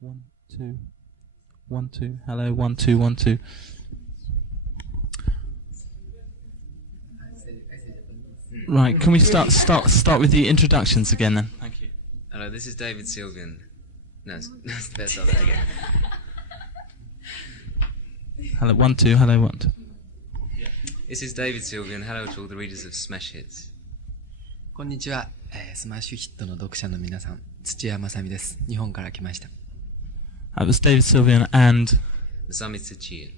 1, 2, 1, 2. Hello, 1, 2, 1, 2. Right, can we start with the introductions again then? Thank you. Hello, this is David Sylvian. No, that's the best of it again. Hello, 1, 2. Hello, 1, 2. This is David Sylvian. Hello to all the readers of Smash Hits. こんにちは、スマッシュヒットの読者の皆さん、土屋正美です。日本から来ました。That was David Sylvian and Masami Tsuchiya.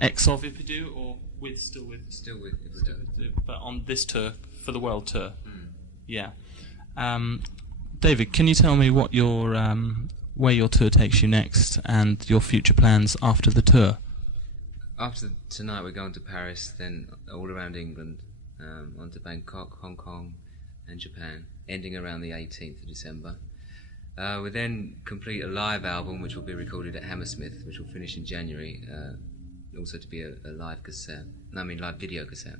ex of Ipidu or still with Ipidu. But on this tour for the world tour. Yeah. David, can you tell me what your where your tour takes you next and your future plans after the tour? After tonight, we're going to Paris, then all around England, on to Bangkok, Hong Kong, and Japan, ending around the 18th of December. We then complete a live album, which will be recorded at Hammersmith, which will finish in January, also to be a live video cassette.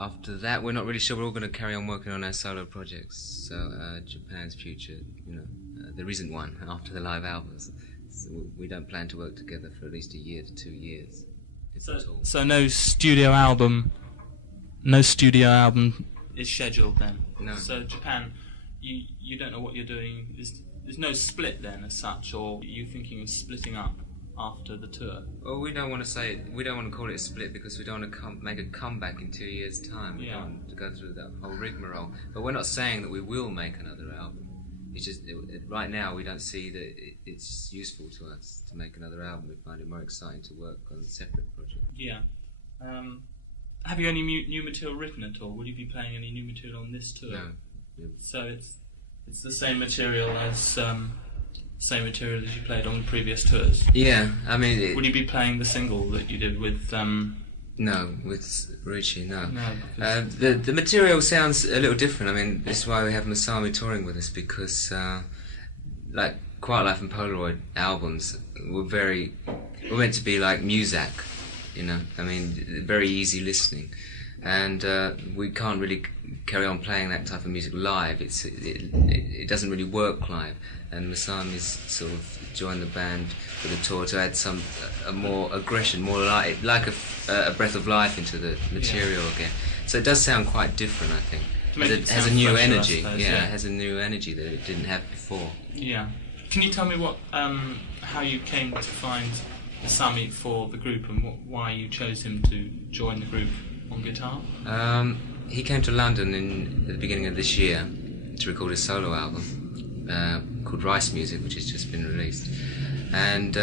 After that, we're not really sure. We're all going to carry on working on our solo projects. So Japan's future, there isn't one after the live albums. So we don't plan to work together for at least a year to 2 years. So no studio album is scheduled then? No. So Japan, you don't know what you're doing. There's no split then as such, or are you thinking of splitting up after the tour? Well, we don't want to call it a split because we don't want to make a comeback in 2 years' time. We don't want to go through that whole rigmarole. But we're not saying that we will make another album. It's just, right now we don't see that it's useful to us to make another album. We find it more exciting to work on separate projects. Yeah. Have you any new material written at all? Will you be playing any new material on this tour? No. So it's the same material as you played on the previous tours? Yeah, I mean... Will you be playing the single that you did with... No, with Richie, no. No. The material sounds a little different. I mean, this is why we have Masami touring with us, because like Quiet Life and Polaroid albums were meant to be like Muzak, I mean, very easy listening. And we can't really carry on playing that type of music live. It doesn't really work live. And Masami's sort of joined the band for the tour to add more aggression, more like a breath of life into the material again. So it does sound quite different, I think. It has a new energy. It has a new energy that it didn't have before. Yeah. Can you tell me how you came to find Masami for the group and why you chose him to join the group on guitar? He came to London at the beginning of this year to record a solo album called Rice Music, which has just been released. And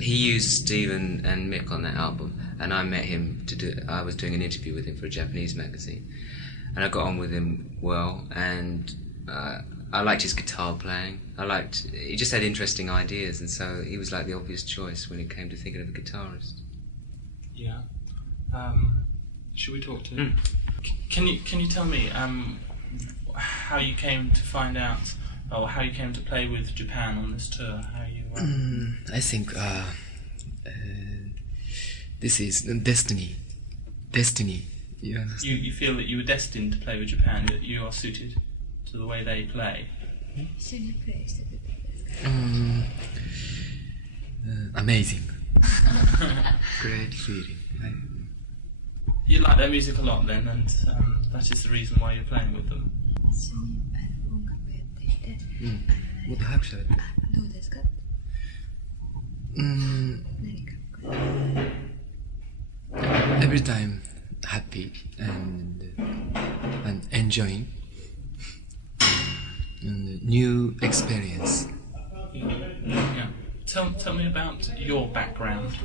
he used Steve and Mick on that album, and I met him I was doing an interview with him for a Japanese magazine, and I got on with him well, and I liked his guitar playing. He just had interesting ideas, and so he was like the obvious choice when it came to thinking of a guitarist. Yeah. Should we talk to him? Can you tell me how you came to find out, or how you came to play with Japan on this tour? How you? I think this is destiny. Destiny. You understand? You feel that you were destined to play with Japan. That you are suited to the way they play. Amazing. Great feeling. You like their music a lot then, and that is the reason why you're playing with them. もっと早く喋って。どうですか？Every time happy and enjoying and new experience. Yeah. Tell me about your background.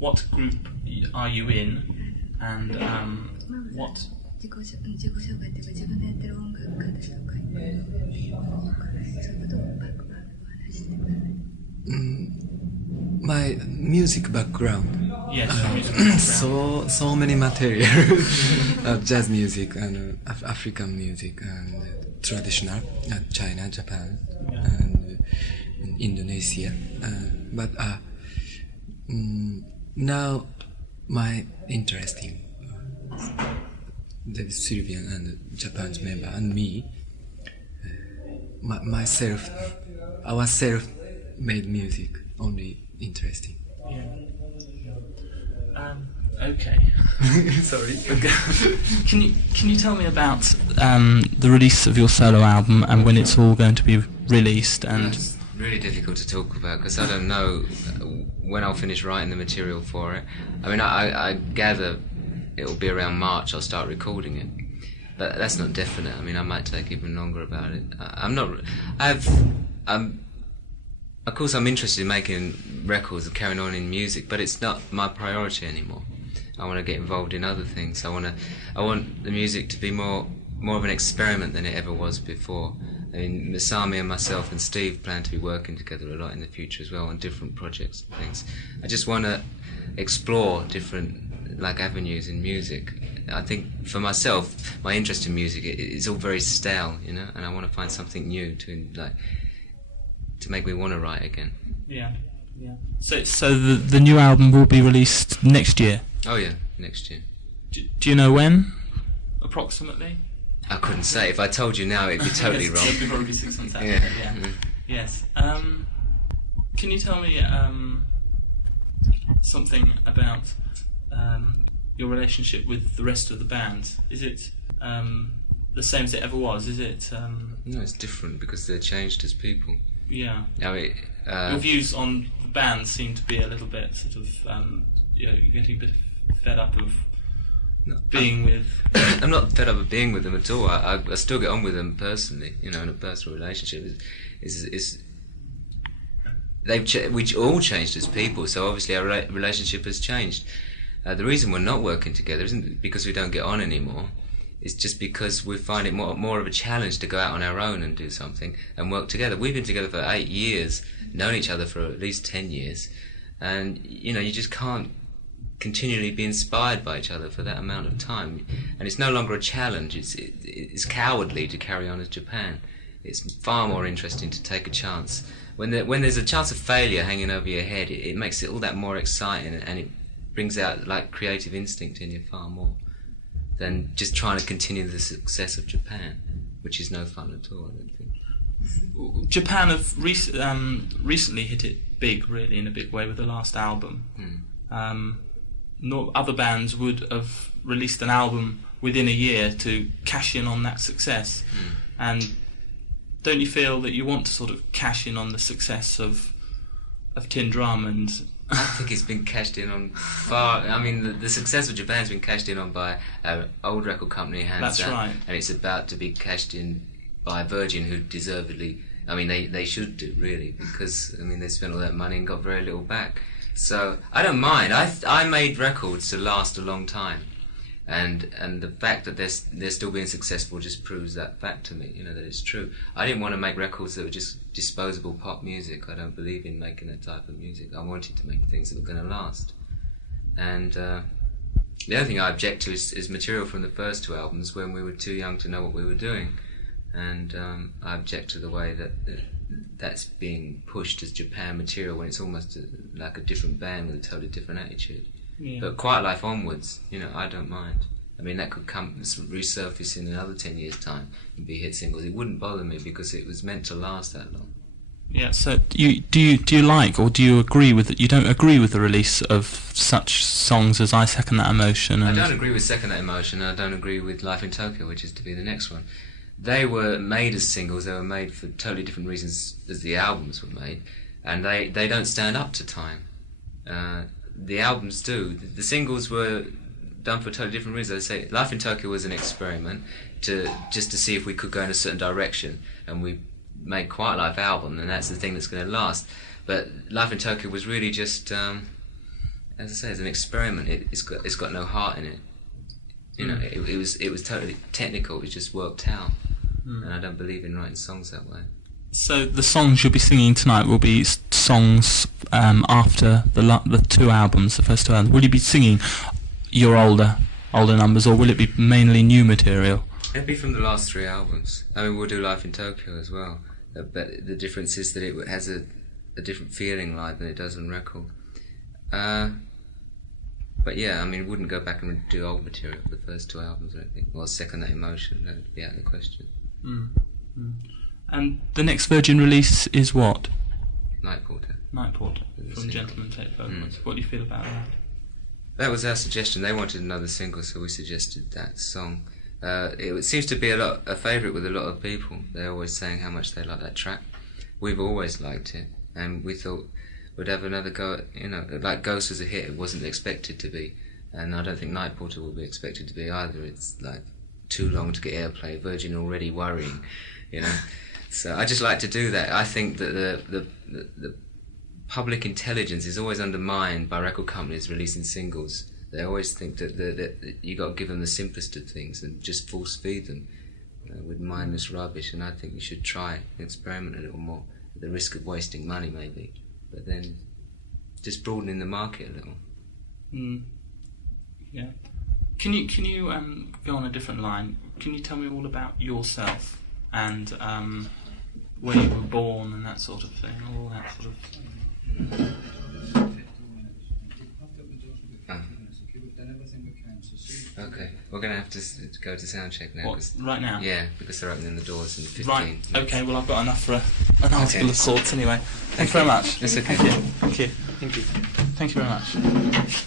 What group are you in, and what? 自己紹介っていうか自分のやってる音楽形とかそういうことをバックグラウンドを話してください。My music background. Yes, your music background. So many material. Jazz music and African music and traditional China, Japan, and Indonesia. But now my interesting David Sylvian and Japan's member and me myself, our self-made music only interesting. Yeah. Okay. Sorry. Can you tell me about the release of your solo album and when it's all going to be released? And it's really difficult to talk about because I don't know when I'll finish writing the material for it. I mean, I gather it'll be around March I'll start recording it, but that's not definite. I mean, I might take even longer about it. Of course, I'm interested in making records and carrying on in music, but it's not my priority anymore. I want to get involved in other things. I want the music to be more of an experiment than it ever was before. I mean, Masami and myself and Steve plan to be working together a lot in the future as well on different projects and things. I just want to explore different avenues in music. I think for myself, my interest in music is all very stale, you know, and I want to find something new to make me want to write again. Yeah. So the new album will be released next year? Oh yeah, next year. Do you know when, approximately? I couldn't say. If I told you now, it'd be totally wrong. It'd probably be 6 months out. Yeah. Yes. Can you tell me something about your relationship with the rest of the band? Is it the same as it ever was? Is it? No, it's different because they're changed as people. Yeah. I mean, your views on the band seem to be a little bit sort of, you're getting a bit fed up of being with. I'm not fed up of being with them at all. I still get on with them personally, you know, in a personal relationship. We all changed as people, so obviously our relationship has changed. The reason we're not working together isn't because we don't get on anymore. It's just because we find it more of a challenge to go out on our own and do something and work together. We've been together for 8 years, known each other for at least 10 years, and you know, you just can't continually be inspired by each other for that amount of time. And it's no longer a challenge. It's cowardly to carry on as Japan. It's far more interesting to take a chance. When there's a chance of failure hanging over your head, it makes it all that more exciting, and it brings out like creative instinct in you far more than just trying to continue the success of Japan, which is no fun at all, I don't think. Japan have recently hit it big, really, in a big way with the last album. Other bands would have released an album within a year to cash in on that success. And don't you feel that you want to sort of cash in on the success of Tin Drum? And I think it's been cashed in on far. I mean, the success of Japan's been cashed in on by an old record company, Hansa. That's right. And it's about to be cashed in by Virgin, who deservedly, I mean, they should do, really, because, I mean, they spent all that money and got very little back. So, I don't mind. I made records to last a long time. And the fact that they're still being successful just proves that fact to me, you know, that it's true. I didn't want to make records that were just disposable pop music. I don't believe in making that type of music. I wanted to make things that were going to last. And the other thing I object to is material from the first two albums when we were too young to know what we were doing. And I object to the way that's being pushed as Japan material when it's almost like a different band with a totally different attitude. Yeah. But Quiet Life onwards, you know, I don't mind. I mean, that could resurface in another 10 years' time and be hit singles. It wouldn't bother me because it was meant to last that long. Yeah. So, do you like, or do you agree with? You don't agree with the release of such songs as "I Second That Emotion"? I don't agree with "Second That Emotion." And I don't agree with "Life in Tokyo," which is to be the next one. They were made as singles. They were made for totally different reasons as the albums were made, and they don't stand up to time. The albums do. The singles were done for totally different reasons. I say Life in Tokyo was an experiment just to see if we could go in a certain direction, and we made Quiet Life album, and that's the thing that's going to last. But Life in Tokyo was really just, as I say, it's an experiment. It's got no heart in it. You know, it was totally technical. It was just worked out, and I don't believe in writing songs that way. So the songs you'll be singing tonight will be songs after the two albums, the first two albums. Will you be singing your older numbers, or will it be mainly new material? It'll be from the last three albums. I mean, we'll do Life in Tokyo as well, but the difference is that it has a different feeling live than it does on record. But yeah, I mean, wouldn't go back and do old material for the first two albums, I don't think. Or Second That Emotion, that would be out of the question. And the next Virgin release is what? Night Porter. Night Porter from Gentlemen Take Photographs. What do you feel about that? That was our suggestion. They wanted another single, so we suggested that song. It seems to be a favourite with a lot of people. They're always saying how much they like that track. We've always liked it, and we thought we'd have another go at, like Ghost was a hit. It wasn't expected to be, and I don't think Night Porter will be expected to be either. It's like too long to get airplay. Virgin already worrying, So I just like to do that. I think that the public intelligence is always undermined by record companies releasing singles. They always think that you got to give them the simplest of things and just force feed them with mindless rubbish. And I think you should try and experiment a little more, at the risk of wasting money maybe, but then just broadening the market a little. Yeah. Can you go on a different line? Can you tell me all about yourself and where you were born and that sort of thing, all that sort of thing? Okay, we're going to have to go to sound check now. What, right now? Yeah, because they're opening the doors in 15 Right, minutes. okay, well I've got enough for an article of sorts anyway. Thank you very much. It's okay. Thank you. Thank you. Thank you very much.